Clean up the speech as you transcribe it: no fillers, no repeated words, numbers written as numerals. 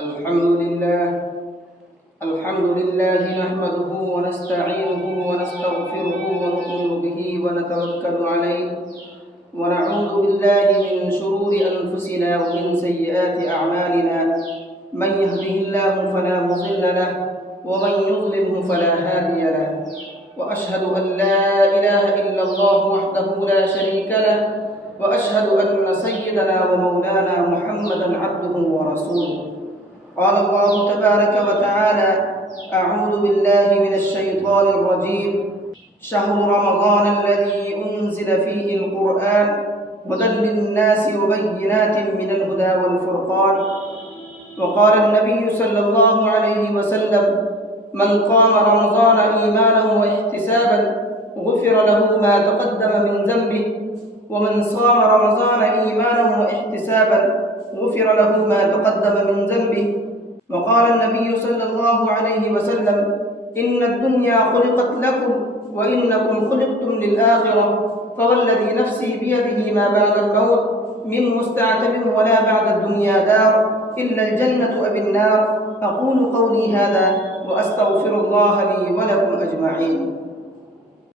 الحمد لله نحمده ونستعينه ونستغفره ونؤمن به ونتوكل عليه ونعوذ بالله من شرور أنفسنا ومن سيئات أعمالنا. من يهده الله فلا مضل له ومن يضلله فلا هادي له، وأشهد أن لا إله إلا الله وحده لا شريك له، وأشهد أن سيدنا ومولانا محمدا عبده ورسوله. قال الله تبارك وتعالى: أعوذ بالله من الشيطان الرجيم. شهر رمضان الذي أنزل فيه القرآن هدى للناس وبينات من الهدى والفرقان. وقال النبي صلى الله عليه وسلم: من قام رمضان إيمانا واحتسابا غفر له ما تقدم من ذنبه، ومن صام رمضان إيمانا واحتسابا غفر له ما تقدم من ذنبه. وقال النبي صلى الله عليه وسلم: إن الدنيا خلقت لكم وإنكم خلقتم للآخرة، فوالذي نفسي بيده ما بعد الموت من مستعتب ولا بعد الدنيا دار إلا الجنة أو النار. أقول قولي هذا وأستغفر الله لي ولكم أجمعين.